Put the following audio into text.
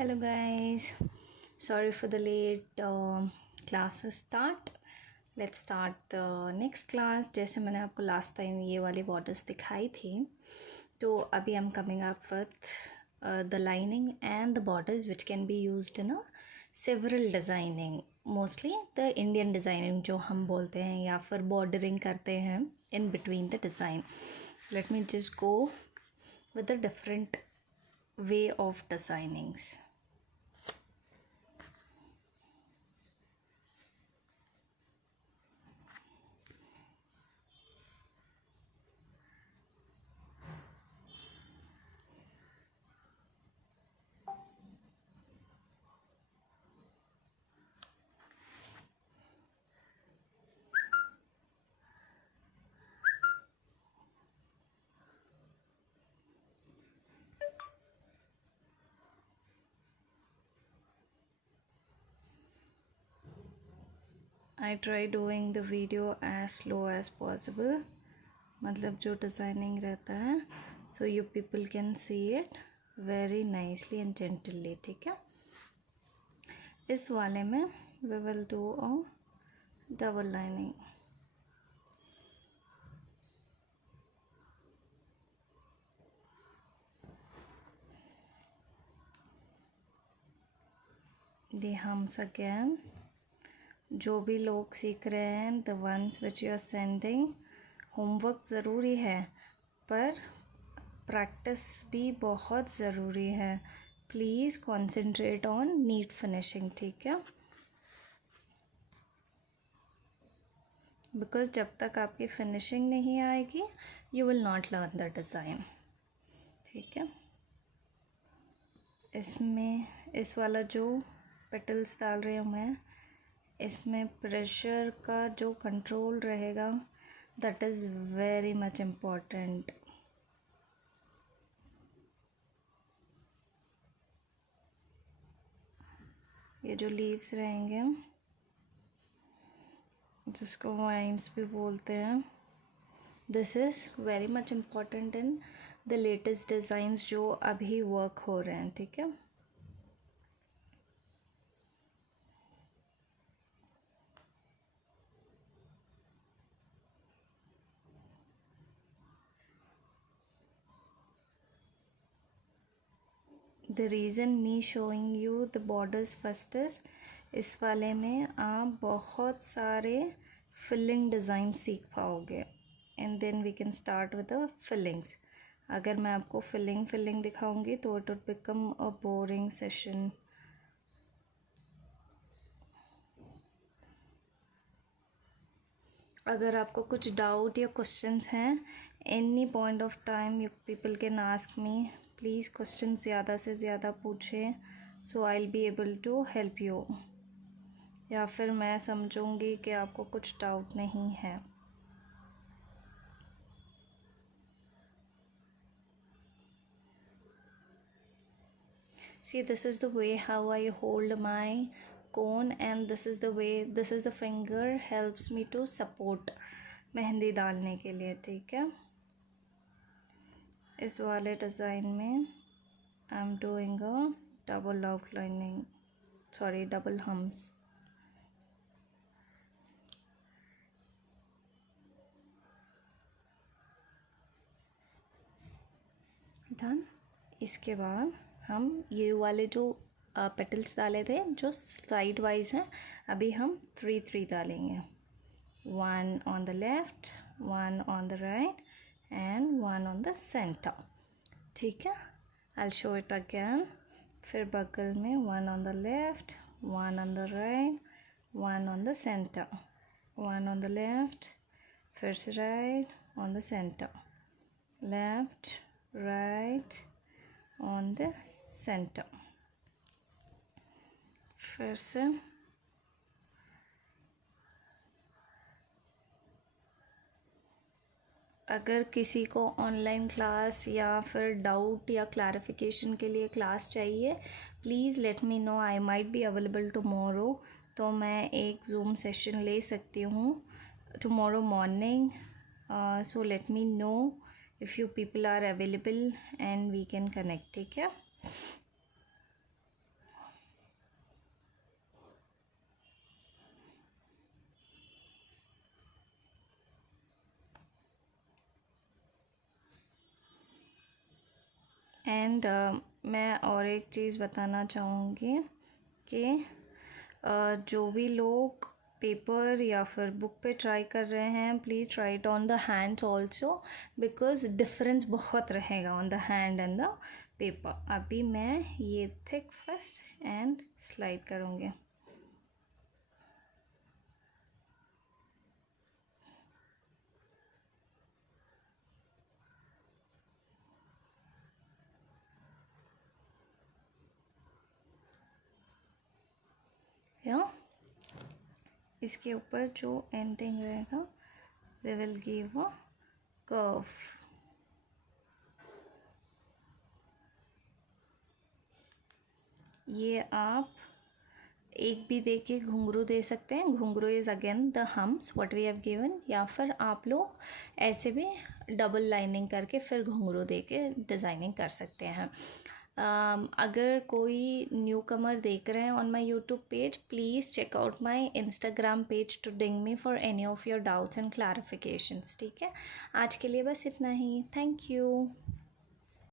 Hello guys, sorry for the late class start. Let's start the next class. जैसे मैंने आपको last time ये वाली बॉर्डर्स दिखाई थी, तो अभी I'm coming up with the lining and the borders which can be used in a several designing, mostly the Indian designing जो हम बोलते हैं या फिर bordering करते हैं in between the design. Let me just go with the different way of designings. I try doing the video as slow as possible, मतलब जो डिज़ाइनिंग रहता है so you people can see it very nicely and gently. ठीक है, इस वाले में we will do a double lining. The hums again. जो भी लोग सीख रहे हैं, the ones which you are sending, homework ज़रूरी है पर प्रैक्टिस भी बहुत ज़रूरी है. Please concentrate on neat finishing. ठीक है, बिकॉज जब तक आपकी फिनिशिंग नहीं आएगी you will not learn the design. ठीक है, इसमें इस वाला जो पेटल्स डाल रही हूँ मैं, इसमें प्रेशर का जो कंट्रोल रहेगा that is very much important. ये जो लीव्स रहेंगे जिसको वाइन्स भी बोलते हैं, this is very much important in the latest designs जो अभी वर्क हो रहे हैं. ठीक है, the reason me showing you the borders first is, इस वाले में आप बहुत सारे फिलिंग डिज़ाइन सीख पाओगे and then we can start with the fillings. अगर मैं आपको फिलिंग दिखाऊंगी तो it would become a boring session. अगर आपको कुछ डाउट या क्वेश्चंस हैं, any point of time you people can ask me. Please question ज़्यादा से ज़्यादा पूछें so I will be able to help you, या फिर मैं समझूंगी कि आपको कुछ डाउट नहीं है. See, this is the way how I hold my cone and this is the way, this is the finger helps me to support mehndi डालने के लिए. ठीक है, इस वाले डिज़ाइन में I am doing a double outlining, sorry double hums. Done. इसके बाद हम ये वाले जो पेटल्स डाले थे जो साइड वाइज हैं, अभी हम 3 डालेंगे. 1 on the left, 1 on the right and 1 on the center. ठीक है, I'll show it again. फिर बगल में 1 on the left, 1 on the right, 1 on the center, 1 on the left, फिर से right on the center, left, right on the center, फिर से अगर किसी को ऑनलाइन क्लास या फिर डाउट या क्लैरिफिकेशन के लिए क्लास चाहिए, please let me know. I might be available tomorrow, तो मैं एक जूम सेशन ले सकती हूँ tomorrow morning. So let me know if you people are available and we can connect. ठीक है, एंड मैं और एक चीज़ बताना चाहूँगी कि जो भी लोग पेपर या फिर बुक पे ट्राई कर रहे हैं, please try it on the hand also, because difference बहुत रहेगा on the hand and the paper. अभी मैं ये थिक फर्स्ट एंड स्लाइड करूँगी। या इसके ऊपर जो एंडिंग रहेगा we will give a curve. ये आप एक भी दे के घुंघरू दे सकते हैं। घुंघरू is again the hums what we have given, या फिर आप लोग ऐसे भी डबल लाइनिंग करके फिर घुंघरू दे के डिज़ाइनिंग कर सकते हैं। अगर कोई न्यू कमर देख रहे हैं on my YouTube page, please check out my Instagram page to ding me for any of your doubts and clarifications. ठीक है, आज के लिए बस इतना ही। Thank you.